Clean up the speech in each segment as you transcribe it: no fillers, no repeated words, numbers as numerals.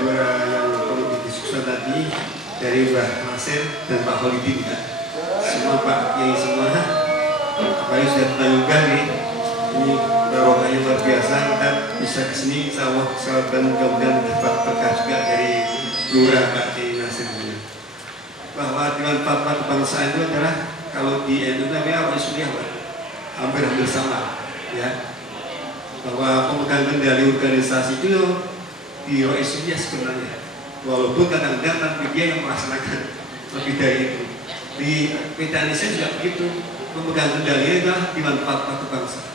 dua yang perlu didiskusikan tadi dari Mbah Nasir dan Pak Holidin ya. Semua Pak Kiai semua, apalagi sudah juga nih. Ini barokahnya luar biasa, kita bisa kesini insya Allah dan mudah-mudahan dapat berkah juga dari Lurah Pak Kiai Nasir ini. Bahwa Dewan Fatwa Kebangsaan itu adalah kalau di Indonesia hampir sama ya. Bahwa pemegang kendali organisasi itu di Roisulia sebenarnya, walaupun kadang-kadang tanpa dia yang melaksanakan lebih dari itu. Di Indonesia juga begitu, pemegang kendali adalah Dewan Fatwa Kebangsaan.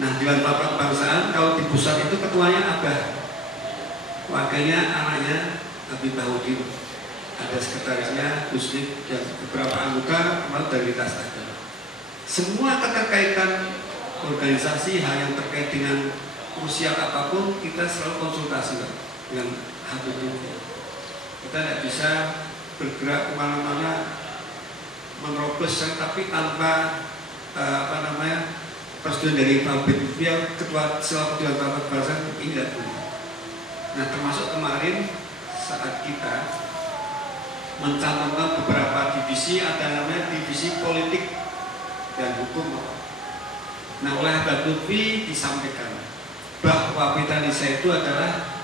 Nah, Dewan Fatwa Kebangsaan kalau di pusat itu ketuanya Abah, wakilnya anaknya Habib Bahudin, ada sekretarisnya Muslim dan beberapa anggota dari lintas agama. Semua keterkaitan organisasi, hal yang terkait dengan usia apapun kita selalu konsultasi dengan Habib. Kita tidak bisa bergerak kemana-mana menerobos, tapi tanpa persetujuan dari Habib. Dia ketua selaku Dewan Fatwa Kebangsaan ini tidak boleh. Nah, termasuk kemarin saat kita mencantumkan beberapa divisi, ada namanya divisi politik dan hukum. Nah, oleh Habib Lutfi disampaikan bahwa Petanisa itu adalah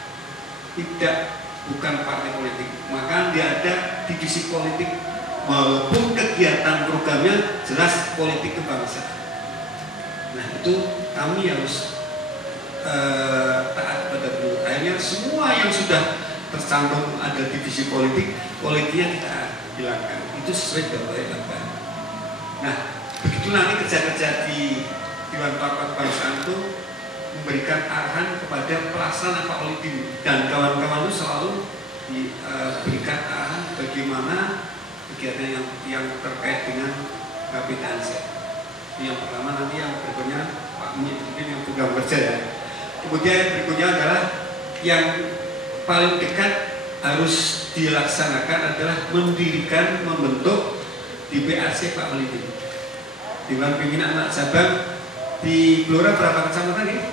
bukan partai politik, maka dia ada divisi politik walaupun kegiatan programnya jelas politik kebangsaan. Nah, itu kami harus taat pada dulu. Akhirnya semua yang sudah tercantum ada divisi politiknya kita hilangkan. Itu sesuai dengan apa. Nah, begitu nanti kerja-kerja di Dewan Fatwa Kebangsaan itu memberikan arahan kepada pelaksana Pak Holidin dan kawan-kawan itu selalu diberikan arahan bagaimana kegiatan yang terkait dengan Petanisa. Yang pertama nanti yang berikutnya Pak Muhyiddin yang program kerja ya. Kemudian berikutnya adalah yang paling dekat harus dilaksanakan adalah membentuk DPRC Pak Holidin. Dewan Pimpinan Anak Sabang di Blora berapa kecamatan ini?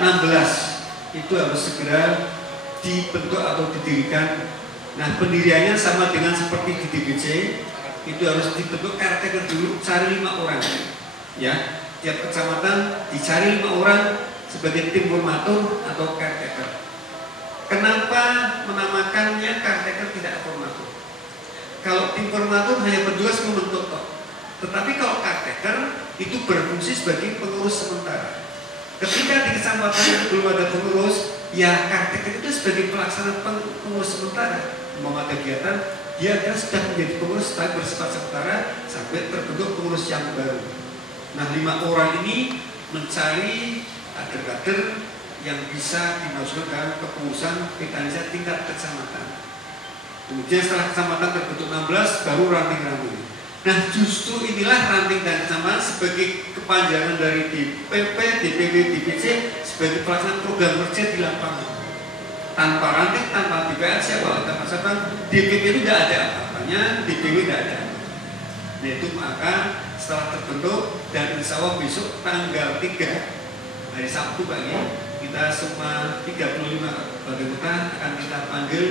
16. Itu harus segera dibentuk atau didirikan. Nah, pendiriannya sama dengan seperti di DPC, itu harus dibentuk caretaker dulu, cari 5 orang ya. Tiap kecamatan dicari 5 orang sebagai tim formatur atau caretaker. Kenapa menamakannya caretaker tidak formatur? Kalau tim formatur hanya bertugas membentuk toh. Tetapi kalau caretaker itu berfungsi sebagai pengurus sementara. Ketika di kecamatan itu belum ada pengurus, ya caretaker itu sebagai pelaksana pengurus sementara. Mau ada kegiatan, dia sudah menjadi pengurus tapi bersifat sementara sampai terbentuk pengurus yang baru. Nah, 5 orang ini mencari kader-kader yang bisa dimasukkan dalam kepengurusan Petanisa tingkat kecamatan. Kemudian setelah kecamatan terbentuk 16, baru ranting-ranting. Nah, justru inilah ranting dan kecamatan sebagai kepanjangan dari DPP, DPW, DPC sebagai pelaksana program kerja di lapangan. Tanpa ranting, tanpa DPRC, kalau kita masakan DPP itu tidak ada apa-apanya, DPW tidak ada. Nah, itu maka setelah terbentuk dan insya Allah besok tanggal 3 hari Sabtu pagi kita semua 35 bagaimana akan kita panggil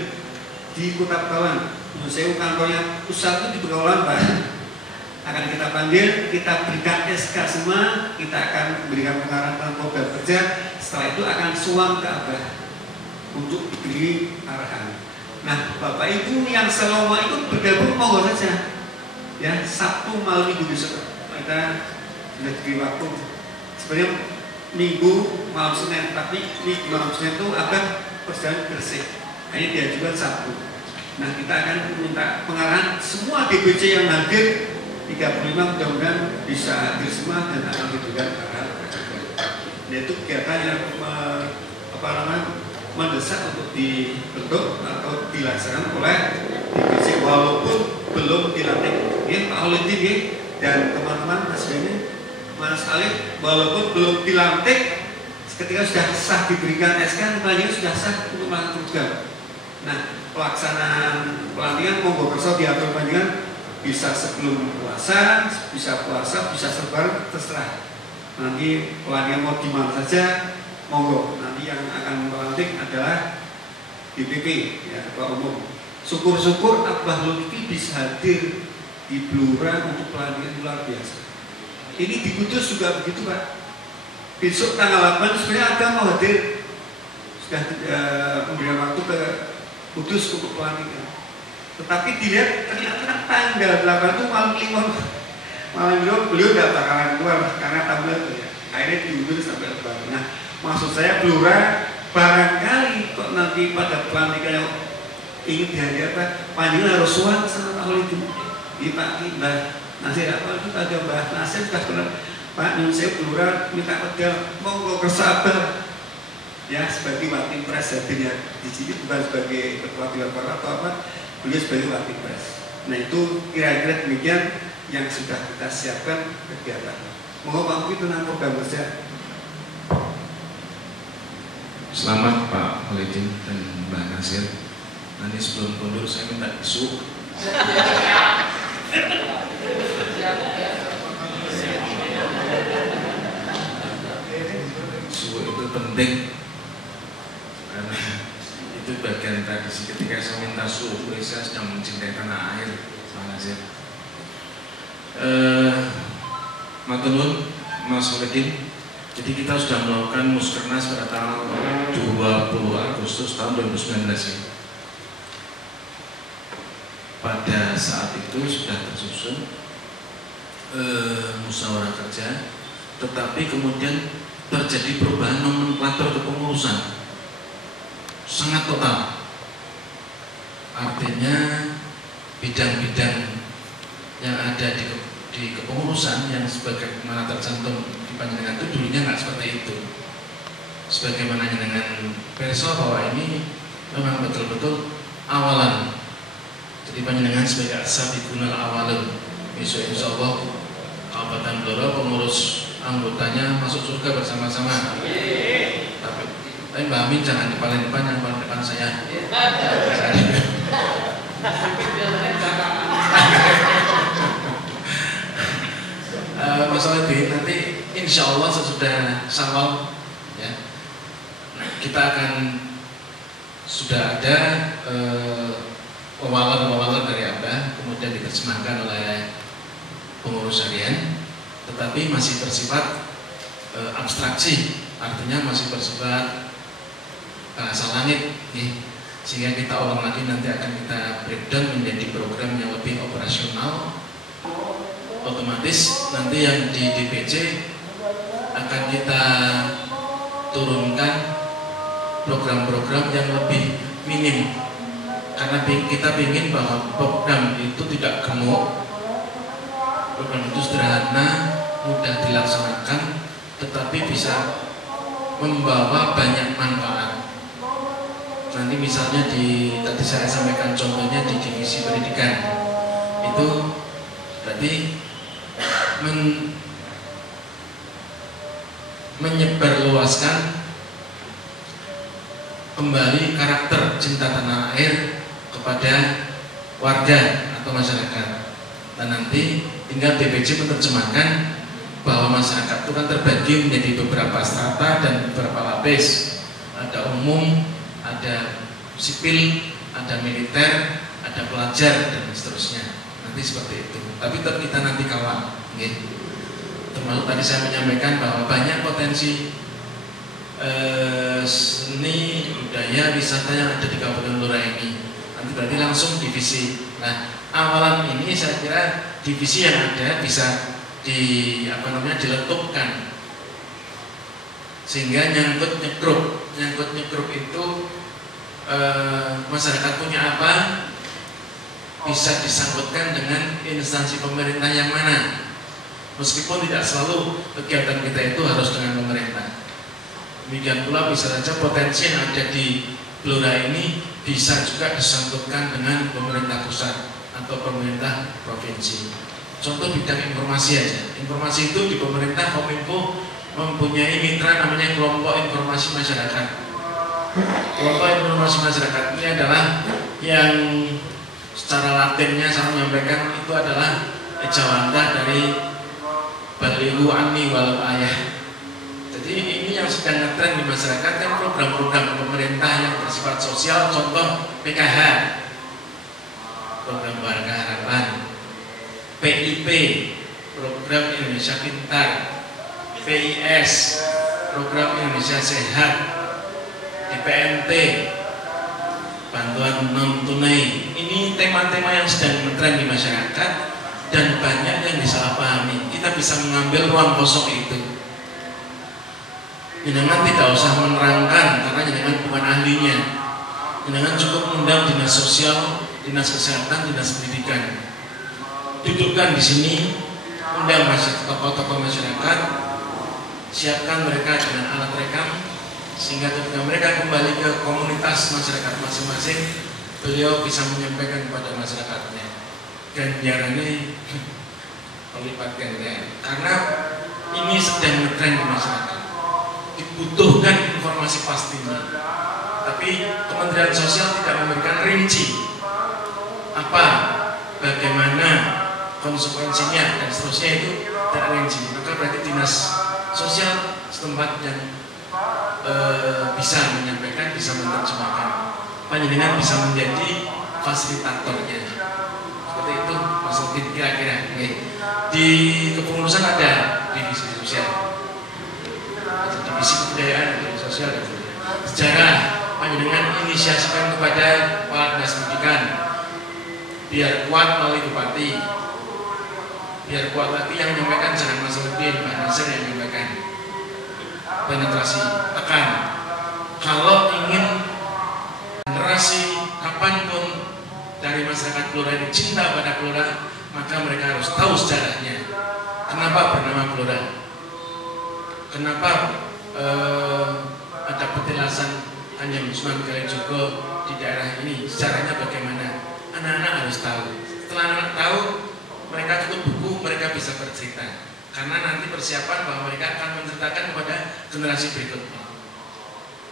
di Kota Pekalongan. Saya kantornya pusat itu di Pekalongan Pak. Akan kita panggil, kita berikan SK semua, kita akan memberikan pengarahan tentang program kerja. Setelah itu akan suam ke Abah untuk diberi arahan. Nah, Bapak Ibu yang selama itu bergabung monggo saja. Ya, Sabtu malam Minggu besok kita sudah diberi waktu. Sebenarnya Minggu malam Senin, tapi Minggu malam Senin itu Abah perjalanan bersih. Hanya diajukan Sabtu. Nah, kita akan minta pengarahan semua DPC yang hadir 35 mudah-mudahan bisa hadir semua dan akan diberikan arahan. Yaitu kegiatan yang mendesak untuk dibentuk atau dilaksanakan oleh DPC walaupun belum dilantik. Ya, Pak Holidin ya, dan teman-teman Mas Beni, Mas Alif, walaupun belum dilantik, ketika sudah sah diberikan SK, selanjutnya sudah sah untuk melakukan program. Nah, pelaksanaan pelantikan monggo kerso diatur panjangan. Bisa sebelum puasa, bisa serbar, terserah. Nanti pelantikan mau di mana saja, monggo. Nanti yang akan melantik adalah DPP, ya, Ketua Umum. Syukur-syukur Abah Lutfi bisa hadir di Blora untuk pelantikan luar biasa. Ini di Kudus juga begitu Pak. Besok tanggal 8 sebenarnya Abah mau hadir, sudah memberikan waktu ke Kudus untuk pelantikan. Tetapi dilihat ternyata tanggal 8 itu malam Kliwon. Malam beliau tidak bakalan keluar karena tamunya itu ya. Akhirnya diundur sampai lebaran. Nah, maksud saya Blora barangkali kok nanti pada pelantikan yang ingin dihadiri panjang harus suan sama Pak Holid di Pak Mbah Nasir apa itu ada Mbah Nasir sudah pernah Pak Nun saya Blora minta pedal monggo kesabar ya sebagai wakil pres hadirnya di sini bukan sebagai ketua dewan atau apa, beliau sebagai wakil pres. Nah itu kira-kira demikian yang sudah kita siapkan kegiatan. Mohon Pak Mungkin tentang program kerja. Selamat Pak Holidin dan Mbak Nasir. Nanti sebelum mundur saya minta isu. Isu itu penting karena itu bagian tradisi. Ketika saya minta suhu, saya sedang mencintai tanah air, Pak Nasir. Matur Mas Holidin. Jadi kita sudah melakukan muskernas pada tanggal 20 Agustus tahun 2019 ya. Pada saat itu sudah tersusun musyawarah kerja, tetapi kemudian terjadi perubahan nomenklatur kepengurusan sangat total. Artinya bidang-bidang yang ada di kepengurusan yang sebagaimana tercantum di panjenengan itu dulunya nggak seperti itu. Sebagaimana dengan perso bahwa ini memang betul-betul awalan. Jadi panjenengan sebagai sabiqunal awalun. Besok insya Allah Kabupaten Blora pengurus anggotanya masuk surga bersama-sama. Tapi Mbak Amin jangan di paling depan, yang paling depan saya. Masalah ini nanti insya Allah sesudah Syawal ya, kita akan sudah ada wawalan dari Abah, kemudian diterjemahkan oleh pengurus harian, tetapi masih bersifat abstraksi, artinya masih bersifat bahasa langit nih. Sehingga kita ulang lagi, nanti akan kita breakdown menjadi program yang lebih operasional. Otomatis nanti yang di DPC akan kita turunkan program-program yang lebih minim, karena kita ingin bahwa program itu tidak gemuk, program itu sederhana, mudah dilaksanakan, tetapi bisa membawa banyak manfaat. Nanti misalnya tadi saya sampaikan contohnya di divisi pendidikan itu berarti menyebarluaskan kembali karakter cinta tanah air kepada warga atau masyarakat. Dan nanti tinggal DPC menerjemahkan bahwa masyarakat itu kan terbagi menjadi beberapa strata dan beberapa lapis. Ada umum, ada sipil, ada militer, ada pelajar dan seterusnya. Nanti seperti itu. Tapi tetap kita nanti kawal. Termasuk tadi saya menyampaikan bahwa banyak potensi seni, budaya, wisata yang ada di Kabupaten Blora ini. Nanti berarti langsung divisi. Nah, awalan ini saya kira divisi yang ada bisa diletupkan sehingga nyangkut nyekruk itu masyarakat punya apa bisa disangkutkan dengan instansi pemerintah yang mana, meskipun tidak selalu kegiatan kita itu harus dengan pemerintah. Demikian pula bisa saja potensi yang ada di Blora ini bisa juga disangkutkan dengan pemerintah pusat atau pemerintah provinsi. Contoh bidang informasi aja. Informasi itu di pemerintah Kominfo mempunyai mitra namanya kelompok informasi masyarakat. Kelompok informasi masyarakat ini adalah yang secara latinnya saya menyampaikan itu adalah ejawanta dari Balihu Ani wal Ayah. Jadi ini yang sedang ngetren di masyarakat kan program-program pemerintah yang bersifat sosial, contoh PKH, program Warga Harapan, PIP, program Indonesia Pintar, PIS, program Indonesia Sehat, DPMT, bantuan non tunai. Ini tema-tema yang sedang ngetren di masyarakat dan banyak yang disalahpahami. Kita bisa mengambil ruang kosong itu. Jenengan tidak usah menerangkan karena jenengan bukan ahlinya. Jenengan cukup mengundang dinas sosial, dinas kesehatan, dinas pendidikan. Dudukkan di sini, undang tokoh-tokoh masyarakat, siapkan mereka dengan alat rekam sehingga ketika mereka kembali ke komunitas masyarakat masing-masing, beliau bisa menyampaikan kepada masyarakatnya. Ganjarannya melipat ganda karena ini sedang ngetren di masyarakat. Dibutuhkan informasi pastinya, tapi Kementerian Sosial tidak memberikan rinci apa, bagaimana konsekuensinya dan seterusnya, itu tidak rinci. Maka berarti dinas sosial setempat yang bisa menyampaikan, bisa menerjemahkan, panjenengan bisa menjadi fasilitatornya. Seperti itu maksudnya kira-kira. Di kepengurusan ada divisi sosial, divisi kebudayaan, divisi sosial, dan sejarah panjenengan inisiasikan kepada kepala dinas pendidikan biar kuat melalui bupati, biar kuat lagi yang menyampaikan, jangan Mas Udin, Pak Nasir yang menyampaikan. Penetrasi tekan. Kalau ingin generasi kapanpun dari masyarakat Blora ini cinta pada Blora, maka mereka harus tahu sejarahnya. Kenapa bernama Blora? Kenapa ada petilasan Kanjeng Sunan Kalijogo di daerah ini? Sejarahnya bagaimana? Anak-anak harus tahu. Setelah anak tahu, mereka tutup buku, mereka bisa bercerita. Karena nanti persiapan bahwa mereka akan menceritakan kepada generasi berikutnya.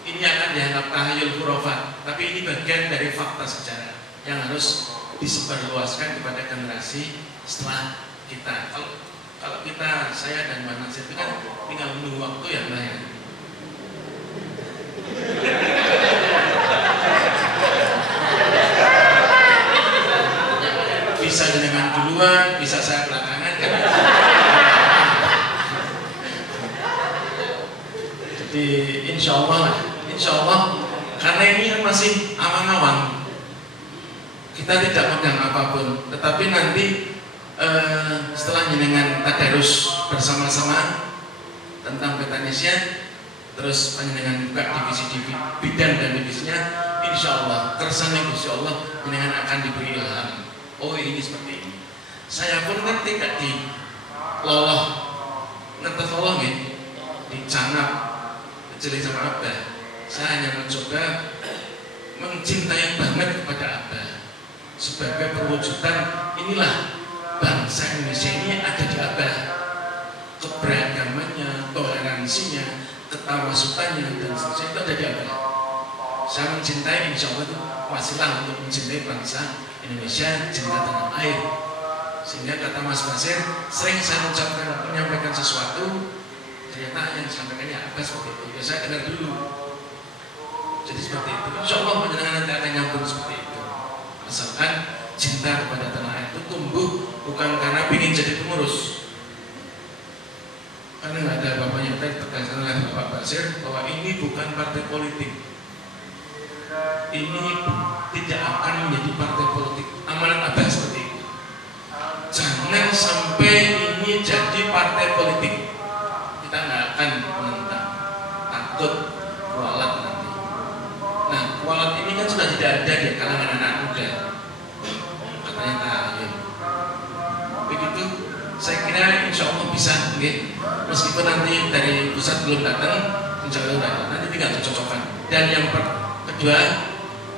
Ini akan dianggap tahayul khurafat, tapi ini bagian dari fakta sejarah yang harus disebarluaskan kepada generasi setelah kita. Kalau kita, saya dan Mbak Nasir itu kan tinggal menunggu waktu ya Mbak ya. Bisa dengan duluan, bisa saya belakangan kan. Jadi insya Allah karena ini kan masih awang-awang, kita tidak megang apapun, tetapi nanti setelah jenengan tadarus bersama-sama tentang peta Indonesia, terus panjenengan buka divisi bidang dan divisinya, insya Allah kersane Gusti Allah jenengan akan diberi ilham. Oh ini seperti ini. Saya pun kan tidak diloloh ngetes Allah nih, dicanap kecil sama Abah. Saya hanya mencoba mencintai banget kepada Abah sebagai perwujudan inilah bangsa Indonesia ini ada di Abah, keberagamannya, toleransinya, ketawasukannya dan seterusnya itu ada di Abah. Saya mencintai, insya Allah itu wasilah untuk mencintai bangsa Indonesia, cinta tanah air. Sehingga kata Mas Basir, sering saya menyampaikan sesuatu, ternyata yang disampaikannya Abah seperti itu. Ya saya dengar dulu. Jadi seperti itu. Insya Allah panjenengan nanti akan nyambung seperti itu. Asalkan cinta kepada tanah air itu tumbuh bukan karena ingin jadi pengurus. Karena nggak ada bapaknya, tadi tegaskan oleh Bapak Basir bahwa ini bukan partai politik. Ini tidak akan menjadi partai politik. Amanat Abah seperti itu. Jangan sampai ini jadi partai politik. Kita nggak akan menentang. Takut kualat nanti. Nah, kualat ini kan sudah tidak ada di kalangan anak muda. Katanya tahu. Begitu, saya kira insya Allah bisa. Okay? Meskipun nanti dari pusat belum datang, insya Allah datang. Nanti tinggal cocokkan. Dan yang kedua,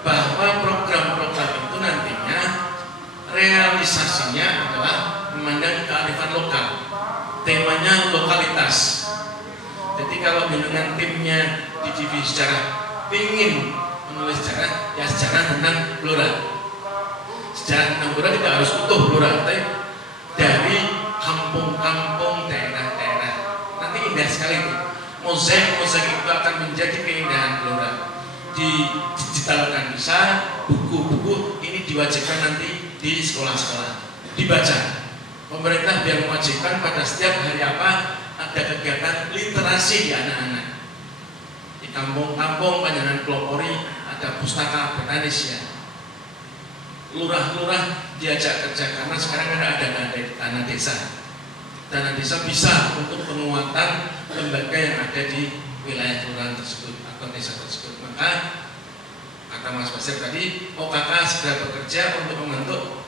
bahwa program-program itu nantinya realisasinya adalah memandang kearifan lokal. Temanya lokalitas. Jadi kalau dengan timnya di divisi sejarah ingin menulis sejarah, ya sejarah tentang Blora. Sejarah tentang Blora tidak harus utuh Blora, tapi dari kampung-kampung, daerah-daerah. Nanti indah sekali itu. mozaik itu akan menjadi keindahan gelora. Didigitalkan bisa, buku-buku ini diwajibkan nanti di sekolah-sekolah dibaca. Pemerintah biar mewajibkan pada setiap hari apa ada kegiatan literasi di anak-anak. Di kampung-kampung Panjenengan pelopori ada pustaka Betanis. Lurah-lurah diajak kerja karena sekarang ada dana desa. Dana desa bisa untuk penguatan lembaga yang ada di wilayah kelurahan tersebut atau desa tersebut. Maka kata Mas Basir tadi, OKK segera bekerja untuk membentuk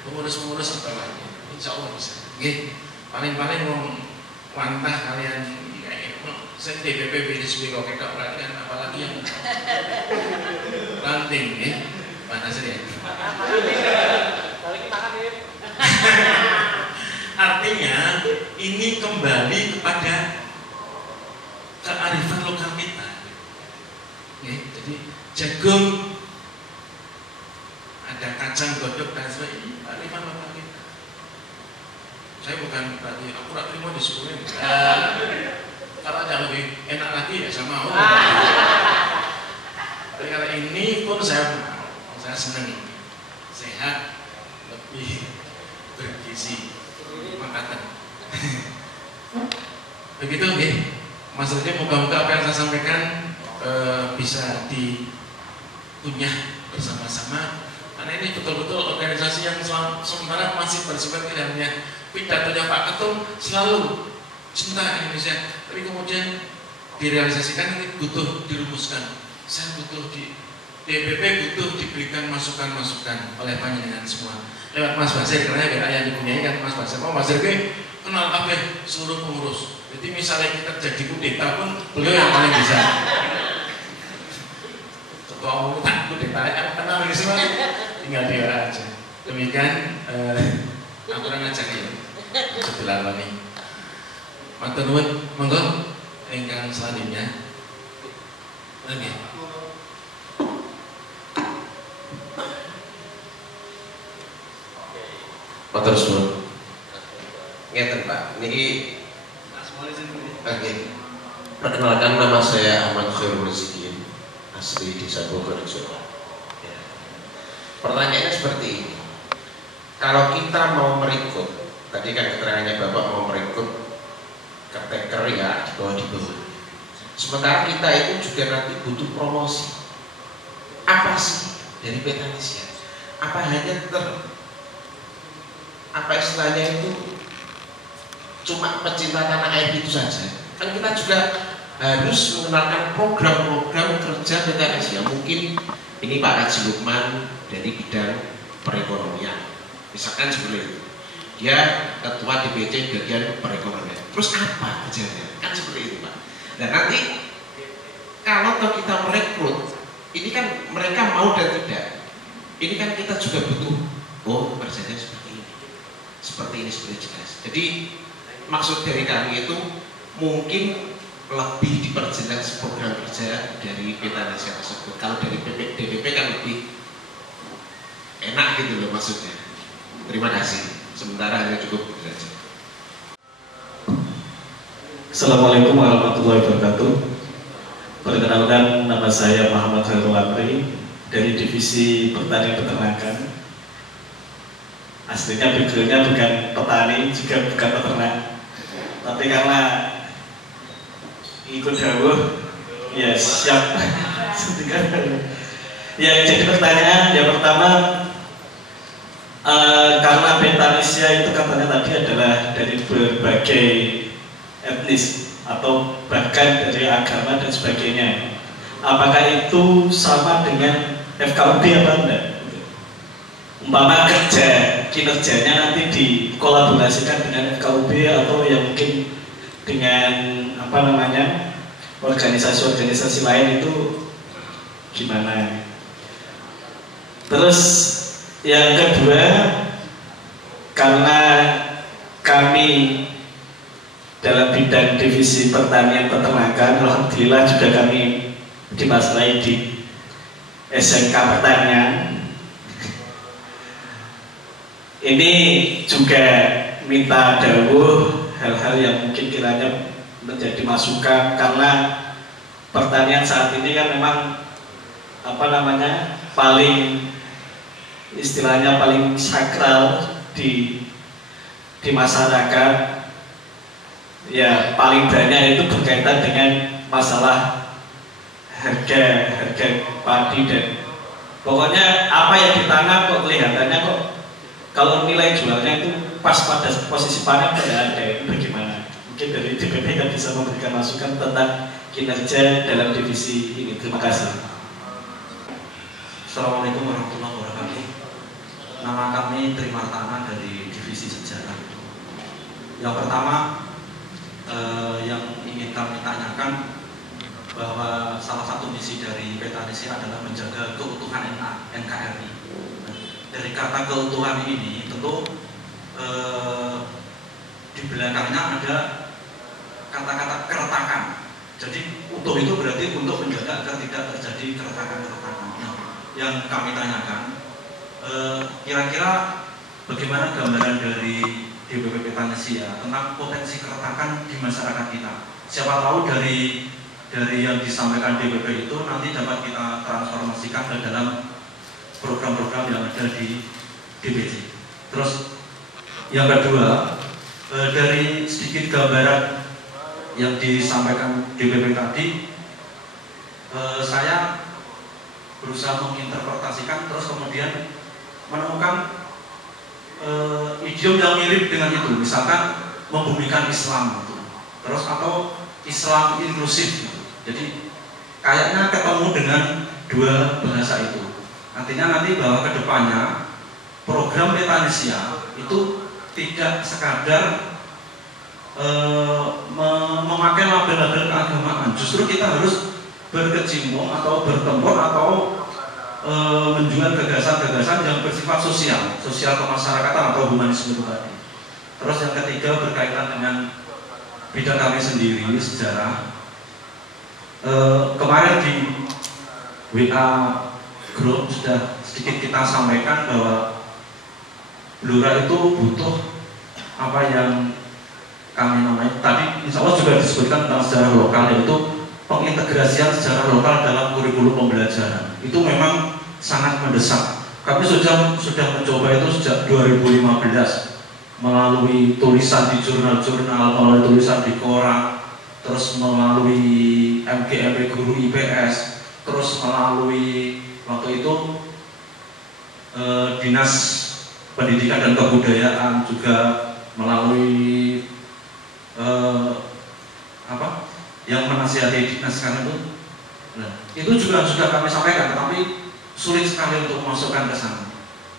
pengurus-pengurus bawahnya. Insya Allah bisa. Paling-paling mau wantah kalian saya DPP BSW kok kita perhatikan apalagi yang ranting mana sih ya? Artinya ini kembali kepada kearifan lokal kita. Jadi jagung ada kacang godok dan sebagainya, ini kearifan lokal kita. Saya bukan berarti aku tak terima di sekolah. Kalau ada lebih enak lagi ya sama mau. Tapi kalau ini pun saya senang, sehat, lebih bergizi, makatan. Begitu nih, Mas Rudi, moga-moga apa yang saya sampaikan bisa dikunyah bersama-sama. Karena ini betul-betul organisasi yang sementara masih bersifat tidak hanya pidatonya Pak Ketum selalu cinta Indonesia, tapi kemudian direalisasikan ini butuh dirumuskan. Saya butuh di DPP butuh diberikan masukan-masukan oleh panjenengan semua lewat Mas Basir, karena yang dipunyai kan Mas Basir. Mas Basir kenal kabeh seluruh pengurus. Jadi misalnya kita jadi kudeta pun beliau yang paling bisa. Ketua umum tak kudeta yang kenal ini semua, tinggal dia aja. Demikian aturan acara ini sebelah ini. Matur nuwun, monggo ingkang selanjutnya. Oke. Matur suwun. Ngeten Pak, niki perkenalkan, nama saya Ahmad Khairul Rezekin, asli Desa Bogorejo. Ya. Pertanyaannya seperti ini. Kalau kita mau merekrut, tadi kan keterangannya Bapak mau merekrut caretaker ya di bawah. Sementara kita itu juga nanti butuh promosi. Apa sih dari Betanis? Apa hanya apa istilahnya itu cuma pecinta tanah air itu saja? Kan kita juga harus mengenalkan program-program kerja Betanis ya. Mungkin ini Pak Haji Lukman dari bidang perekonomian, misalkan seperti itu. Dia ketua DPC bagian perekonomian. Terus apa kerjanya? Kan seperti itu Pak. Dan nanti kalau kita merekrut, ini kan mereka mau dan tidak. Ini kan kita juga butuh. Oh, kerjanya seperti ini, seperti jelas. Jadi maksud dari kami itu mungkin lebih diperjelas program kerja dari Betanis tersebut. Kalau dari DPP kan lebih enak gitu loh maksudnya. Terima kasih. Sementara hanya cukup begitu saja. Assalamualaikum warahmatullahi wabarakatuh. Perkenalkan, nama saya Muhammad Khairul Amri dari Divisi Pertanian Peternakan. Aslinya backgroundnya bukan petani, juga bukan peternak, tapi karena ikut dawuh, ya siap. Ya, jadi pertanyaan yang pertama, karena Betanisya itu katanya tadi adalah dari berbagai etnis atau bahkan dari agama dan sebagainya. Apakah itu sama dengan FKUB apa enggak? Umpama kinerjanya nanti dikolaborasikan dengan FKUB atau yang mungkin dengan organisasi-organisasi lain itu gimana? Terus yang kedua, karena kami dalam bidang divisi pertanian peternakan, alhamdulillah juga kami dimaslahi di SMK Pertanian. Ini juga minta dawuh hal-hal yang mungkin kiranya menjadi masukan, karena pertanian saat ini kan memang paling istilahnya paling sakral di masyarakat. Ya, paling banyak itu berkaitan dengan masalah harga padi, dan pokoknya apa yang ditanam kok kelihatannya kok kalau nilai jualnya itu pas pada posisi panen tidak ada. Itu bagaimana? Mungkin dari DPP bisa memberikan masukan tentang kinerja dalam divisi ini. Terima kasih. Assalamualaikum warahmatullahi wabarakatuh. Nama kami Trimartana dari divisi sejarah. Yang pertama yang ingin kami tanyakan, bahwa salah satu misi dari Petanesia adalah menjaga keutuhan NKRI. Dari kata keutuhan ini tentu di belakangnya ada kata-kata keretakan. Jadi utuh itu berarti untuk menjaga agar tidak terjadi keretakan-keretakan. Nah, yang kami tanyakan, kira-kira bagaimana gambaran dari DPP Petanesia tentang potensi keretakan di masyarakat kita? Siapa tahu dari yang disampaikan DPP itu nanti dapat kita transformasikan ke dalam program-program yang ada di DPC. Terus yang kedua, dari sedikit gambaran yang disampaikan DPP tadi, saya berusaha menginterpretasikan, terus kemudian menemukan idiom yang mirip dengan itu, misalkan membumikan Islam gitu. Terus atau Islam inklusif gitu. Jadi kayaknya ketemu dengan dua bahasa itu. Artinya nanti bahwa kedepannya program Petanesia itu tidak sekadar memakai label-label keagamaan. Justru kita harus berkecimpung atau bertempur atau menjual gagasan-gagasan yang bersifat sosial kemasyarakatan atau humanisme itu tadi. Terus yang ketiga berkaitan dengan bidang kami sendiri, sejarah. Kemarin di WA Group sudah sedikit kita sampaikan bahwa Blora itu butuh apa yang kami namai tadi, insya Allah juga disebutkan tentang sejarah lokal, yaitu pengintegrasian sejarah lokal dalam kurikulum pembelajaran. Itu memang sangat mendesak. Kami sudah mencoba itu sejak 2015 melalui tulisan di jurnal-jurnal, melalui tulisan di koran, terus melalui MGMP guru IPS, terus melalui waktu itu Dinas Pendidikan dan Kebudayaan, juga melalui yang menasihati dinas sekarang itu. Nah, itu juga sudah kami sampaikan, tapi sulit sekali untuk memasukkan ke sana.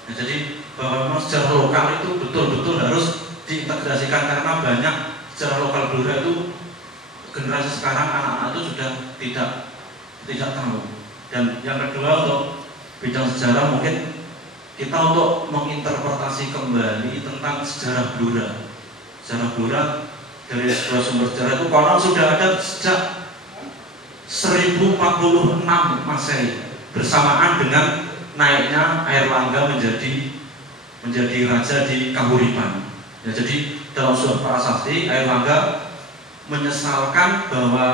Nah, jadi bahwa memang sejarah lokal itu betul-betul harus diintegrasikan, karena banyak sejarah lokal Blora itu generasi sekarang anak-anak itu sudah tidak tahu. Dan yang kedua, untuk bidang sejarah mungkin kita untuk menginterpretasi kembali tentang sejarah Blora. Sejarah Blora dari sebuah sumber sejarah itu konon sudah ada sejak 1046 Masehi, bersamaan dengan naiknya Airlangga menjadi raja di Kahuripan. Ya, jadi dalam sebuah prasasti Airlangga menyesalkan bahwa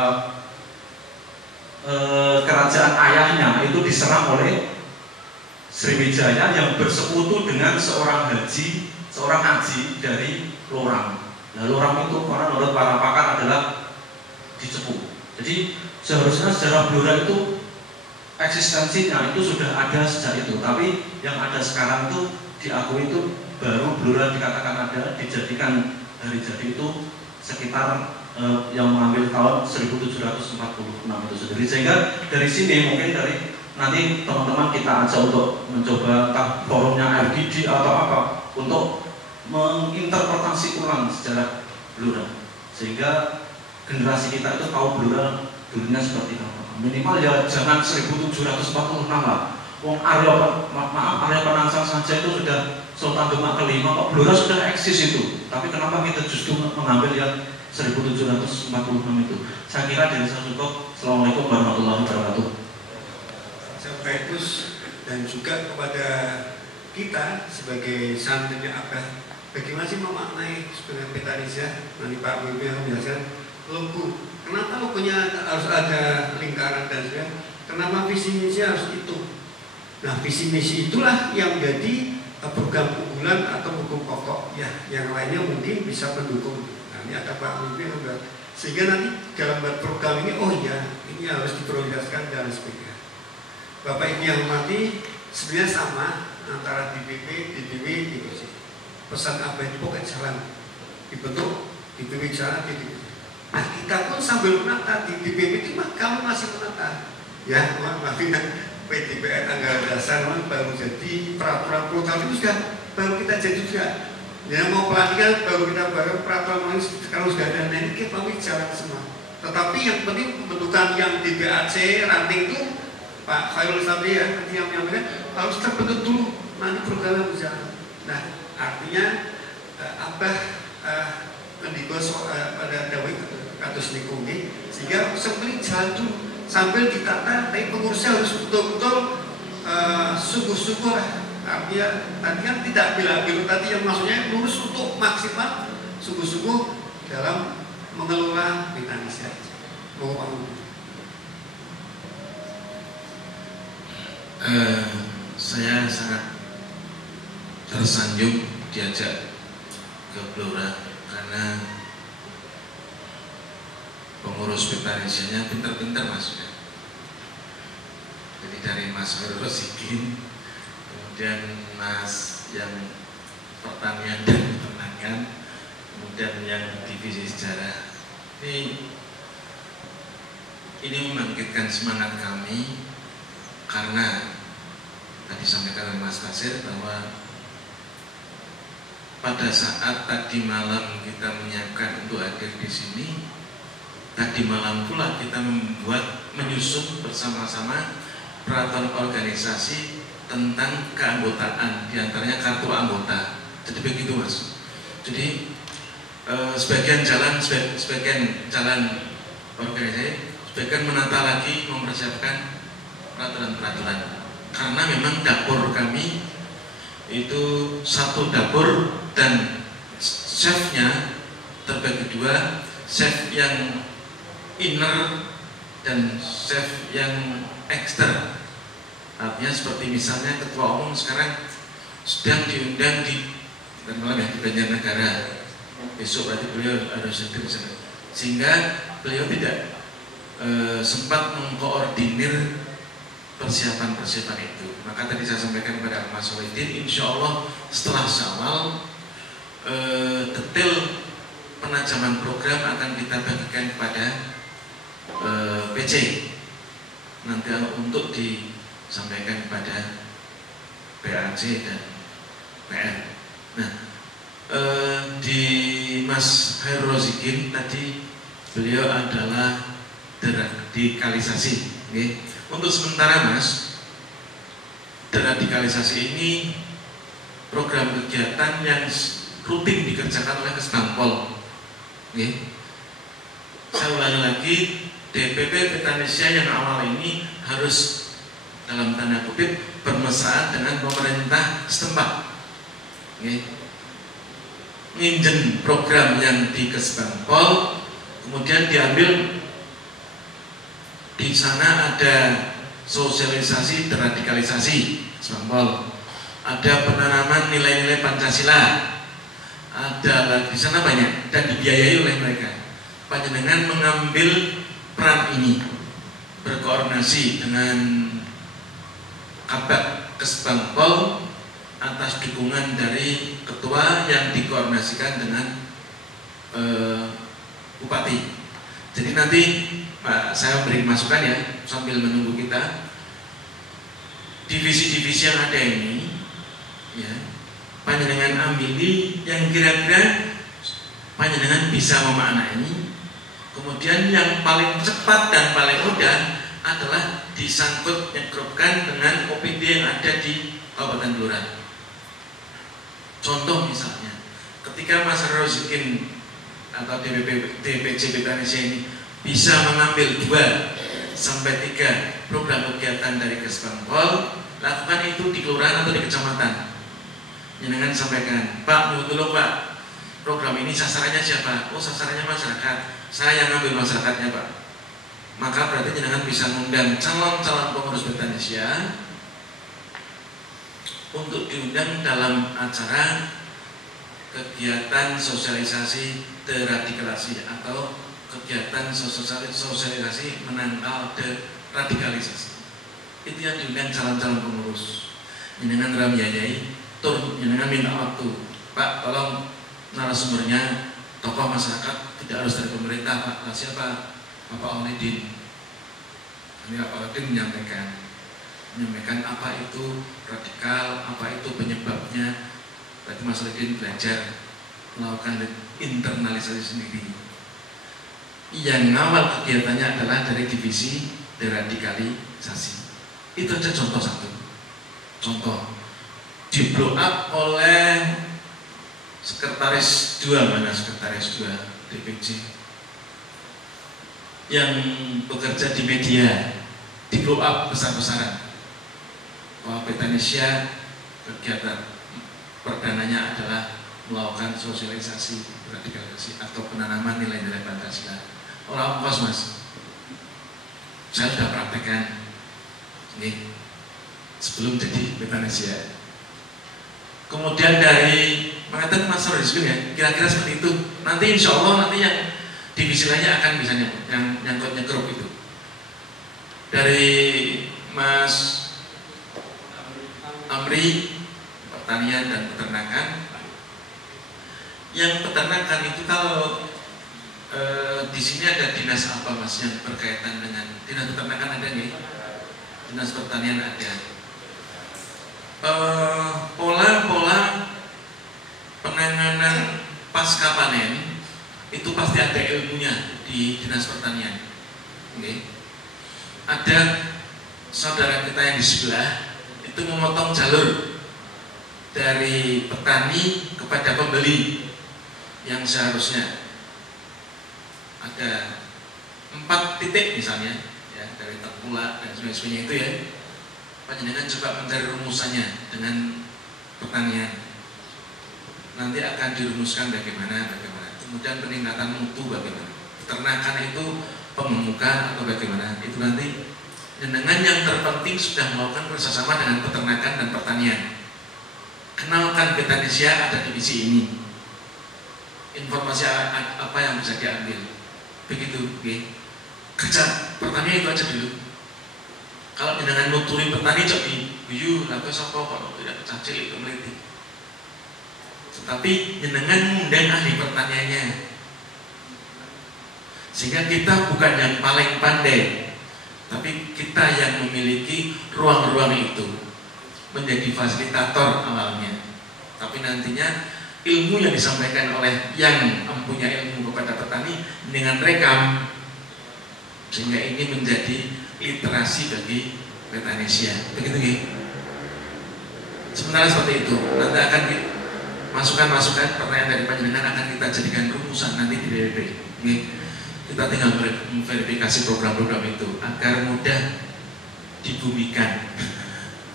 kerajaan ayahnya itu diserang oleh Sriwijaya yang bersekutu dengan seorang haji dari Lorang. Nah, Lorang itu karena menurut para pakar adalah dicepu. Jadi seharusnya sejarah Blora itu eksistensinya itu sudah ada sejak itu, tapi yang ada sekarang itu diakui itu baru Blora dikatakan ada, dijadikan hari jadi itu sekitar yang mengambil tahun 1746 itu sendiri. Sehingga dari sini mungkin dari nanti teman-teman kita ajak untuk mencoba entah forumnya RGD atau apa untuk menginterpretasi ulang sejarah Blora, sehingga generasi kita itu tahu Blora dulunya seperti apa. Minimal ya jangan 1746 lah. Wong Arya Penangsang saja itu sudah Sultan Demak kelima, kok Blora sudah eksis itu. Tapi kenapa kita justru mengambil yang 1746 itu? Saya kira dari saya cukup. Assalamualaikum warahmatullahi wabarakatuh. Saya Bagus dan juga kepada kita sebagai santrinya Abah bagaimana sih memaknai sebenarnya peta Indonesia? Nanti Pak WP akan menjelaskan logo. Kenapa logonya harus ada lingkaran dan sebagainya? Kenapa visi misi harus itu? Nah, visi misi itulah yang menjadi program unggulan atau hukum pokok. Ya, yang lainnya mungkin bisa mendukung. Nah, ini ada Pak WP yang sehingga nanti dalam program ini, oh ya, ini harus diprioritaskan dan sebagainya. Bapak Ibu yang hormati, sebenarnya sama antara DPP, DPW, DPC. Pesan apa itu pokoknya jalan dibentuk, DPW jalan, DPW. Nah, kita pun sambil menata di DPP itu, kamu masih menata. Ya, maafin PDPR anggaran dasar baru jadi peraturan program itu sudah baru kita jadi juga. Ya, mau pelantikan baru kita baru peraturan kalau sudah ada, nah ini kita jalan semua. Tetapi yang penting pembentukan yang di BAC ranting itu Pak Khairul Sabri ya, nanti yang menyampaikan harus terbentuk dulu, nanti programnya berjalan. Nah, artinya Abah mendikos pada Dawi kados niku nggih, sehingga seperti jalan dulu sambil ditata, tapi pengurusnya harus betul-betul sungguh-sungguh lah. Artinya tadi kan tidak bila-bila, tadi yang maksudnya lurus untuk maksimal sungguh-sungguh dalam mengelola peta Indonesia. Saya sangat tersanjung diajak ke Blora karena pengurus peta Indonesia-nya pintar-pintar Mas. Jadi dari Mas Heru Rosikin, kemudian Mas yang pertanian dan peternakan, kemudian yang divisi sejarah. Ini membangkitkan semangat kami karena tadi sampaikan oleh Mas Basir bahwa pada saat tadi malam kita menyiapkan untuk hadir di sini, tadi malam pula kita menyusun bersama-sama peraturan organisasi tentang keanggotaan, diantaranya kartu anggota. Jadi begitu Mas. Jadi sebagian jalan organisasi, sebagian menata lagi, mempersiapkan peraturan-peraturan. Karena memang dapur kami itu satu dapur dan chefnya terbagi dua, chef yang inner dan chef yang ekster. Artinya seperti misalnya ketua umum sekarang sedang diundang di Banjarnegara, besok berarti beliau harus hadir di sana, sehingga beliau tidak sempat mengkoordinir persiapan-persiapan itu. Maka tadi saya sampaikan kepada Mas Walidin, insya Allah setelah Syawal detail penajaman program akan kita bagikan kepada PC nanti untuk disampaikan kepada PAC dan PR. Nah, di Mas Heru Rosikin tadi beliau adalah deradikalisasi. Okay. Untuk sementara Mas, deradikalisasi ini program kegiatan yang rutin dikerjakan oleh Kesbangpol. Okay. Saya ulangi lagi, DPP Peta Indonesia yang awal ini harus dalam tanda kutip bermesraan dengan pemerintah setempat. Okay. Nginjen program yang di Kesbangpol, kemudian diambil. Di sana ada sosialisasi deradikalisasi Kesbangpol, ada penanaman nilai-nilai Pancasila, ada lagi di sana banyak dan dibiayai oleh mereka. Panjenengan mengambil peran ini, berkoordinasi dengan Kabak Kesbangpol atas dukungan dari ketua yang dikoordinasikan dengan Bupati. Jadi nanti Pak, saya beri masukan ya sambil menunggu kita. Divisi-divisi yang ada ini, ya, panjenengan ambil yang kira-kira panjenengan bisa memaknai. Kemudian yang paling cepat dan paling mudah adalah disangkut nyekropkan dengan OPD yang ada di Kabupaten Blora. Contoh misalnya, ketika Mas Rosikin atau DPC Peta Indonesia ini bisa mengambil 2 sampai 3 program kegiatan dari Kesbangpol, lakukan itu di kelurahan atau di kecamatan. jenengan sampaikan, Pak, tolong Pak, program ini sasarannya siapa? Oh, sasarannya masyarakat. Saya yang ngambil masyarakatnya Pak. Maka berarti jenengan bisa mengundang calon-calon pengurus Betanesia untuk diundang dalam acara kegiatan sosialisasi deradikalisasi atau kegiatan sosialisasi menangkal deradikalisasi. Itu yang diundang calon-calon pengurus. Jenengan rambiayai, tur jenengan minta waktu, Pak, tolong narasumbernya tokoh masyarakat, tidak harus dari pemerintah Pak. Nah, siapa? Bapak Olidin. Ini Bapak Olidin menyampaikan apa itu radikal, apa itu penyebabnya. Berarti Mas Olidin belajar melakukan internalisasi sendiri. Yang awal kegiatannya adalah dari divisi deradikalisasi. Itu aja contoh satu. Contoh di blow up oleh sekretaris 2, mana sekretaris 2 DPC yang bekerja di media, di blow up besar-besaran bahwa Betanesia kegiatan perdananya adalah melakukan sosialisasi radikalisasi atau penanaman nilai-nilai Pancasila. Orang ongkos Mas, saya sudah praktekkan ini sebelum jadi Betanesia. Kemudian dari mengatakan Mas Roriskin ya, kira-kira seperti itu. Nanti insya Allah nanti yang divisi lainnya akan bisa nyangkutnya grup itu. Dari Mas Amri, pertanian dan peternakan. Yang peternakan itu kalau di sini ada dinas apa Mas yang berkaitan dengan dinas peternakan ada nih, dinas pertanian ada. Pola-pola penanganan pasca panen itu pasti ada ilmunya di dinas pertanian. Okay. Ada saudara kita yang di sebelah itu memotong jalur dari petani kepada pembeli yang seharusnya ada 4 titik misalnya ya, dari Tepula dan sebagainya itu ya. Panjenengan coba mencari rumusannya dengan pertanian. Nanti akan dirumuskan bagaimana. Kemudian peningkatan mutu bagaimana. Peternakan itu pememukan atau bagaimana. Itu nanti dengan yang terpenting sudah melakukan kerjasama dengan peternakan dan pertanian. Kenalkan Betanesia ada divisi ini. Informasi apa yang bisa diambil. Begitu, okay. Kerja pertanian itu aja dulu. Kalau dengan nuturi petani cobi, laku sopo kalau tidak cacil itu meliti. Tetapi jenengan mengundang ahli pertaniannya, sehingga kita bukan yang paling pandai, tapi kita yang memiliki ruang-ruang itu menjadi fasilitator awalnya. Tapi nantinya ilmu yang disampaikan oleh yang mempunyai ilmu kepada petani dengan rekam, sehingga ini menjadi literasi bagi Betanesia. Begitu ya. Sementara seperti itu, nanti akan masukan-masukan pertanyaan dari panjenengan akan kita jadikan rumusan nanti di DPP. Kita tinggal verifikasi program-program itu agar mudah dibumikan,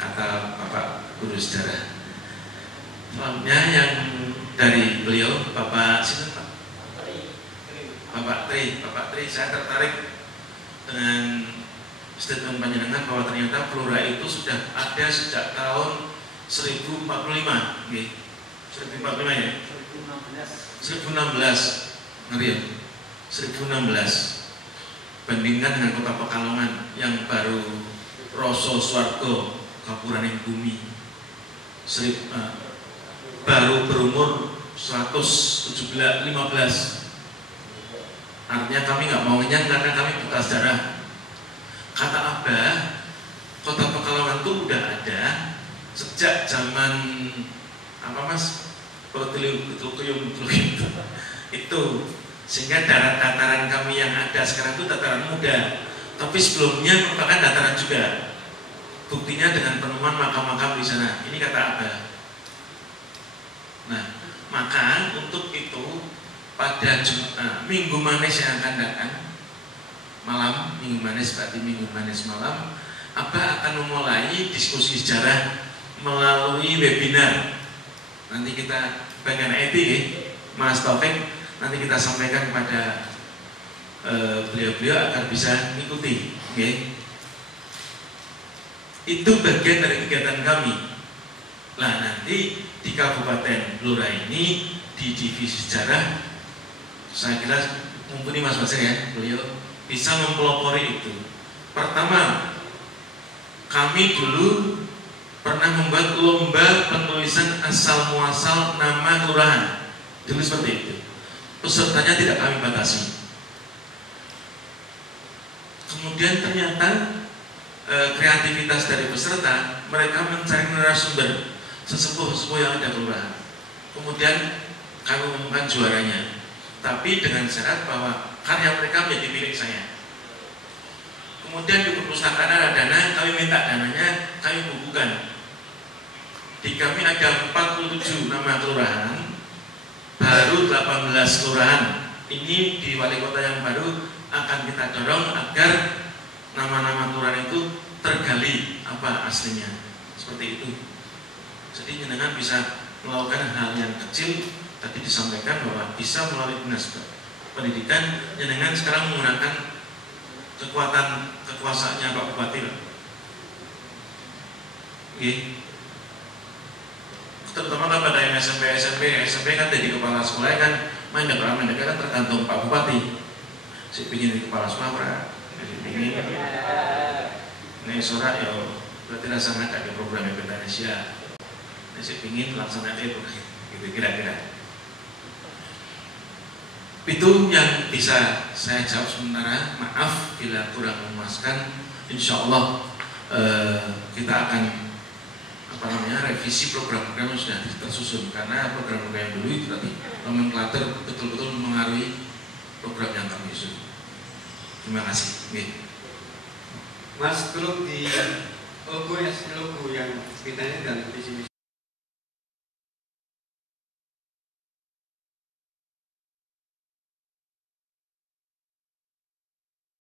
kata Bapak Guru Sejarah. Selanjutnya yang dari beliau Bapak Sinten Pak? Bapak Tri, saya tertarik dengan statement panjenengan bahwa ternyata Flora itu sudah ada sejak tahun 1045, 1045 ya? 1016, ngerti ya? 1016. Bandingkan dengan kota Pekalongan yang baru Roso Swargo Kapuraning Bumi, baru berumur 115. Artinya kami nggak mau ngenyang karena kami buta sejarah. Kata Abah, kota Pekalongan itu udah ada sejak zaman apa Mas? Itu sehingga dataran kami yang ada sekarang itu dataran muda, tapi sebelumnya merupakan dataran juga. Buktinya dengan penemuan makam-makam di sana. Ini kata Abah. Nah, maka untuk itu pada Minggu Manis yang akan datang malam, Minggu Manis berarti Minggu Manis malam, Abah akan memulai diskusi sejarah melalui webinar Nanti kita bagian IT ya, Mas Taufik, nanti kita sampaikan kepada beliau-beliau agar bisa mengikuti. Okay. Itu bagian dari kegiatan kami. Nah nanti di Kabupaten Blora ini di divisi sejarah, saya kira mumpuni Mas Basir ya, beliau bisa mempelopori itu. Pertama, kami dulu pernah membuat lomba penulisan asal muasal nama kelurahan. Dulu seperti itu. Pesertanya tidak kami batasi. Kemudian ternyata kreativitas dari peserta, mereka mencari narasumber sesepuh-sesepuh yang ada kelurahan. Kemudian kami umumkan juaranya, tapi dengan syarat bahwa karya mereka menjadi milik saya. Kemudian di perpustakaan ada dana, kami minta dananya, kami bukukan. Di kami ada 47 nama kelurahan, baru 18 kelurahan. Ini di wali kota yang baru akan kita dorong agar nama-nama kelurahan itu tergali apa aslinya, seperti itu. Jadi jenengan bisa melakukan hal yang kecil. Tadi disampaikan bahwa bisa melalui dinas pendidikan. Jenengan sekarang menggunakan kekuasaannya Pak Bupati. Terutama kepada yang SMP kan jadi kepala sekolah kan main kan tergantung Pak Bupati. Si pingin di kepala sekolah berapa? Ini surat ya berarti rasanya ada program Indonesia. Saya pingin laksanakan itu gitu kira-kira. Itu yang bisa saya jawab sementara. Maaf bila kurang memuaskan. Insya Allah kita akan revisi program-program yang sudah tersusun, karena program-program yang dulu itu tadi nomenklatur betul-betul mengaruhi program yang kami susun. Terima kasih. Mas, belum di logo yang kita ini dan visi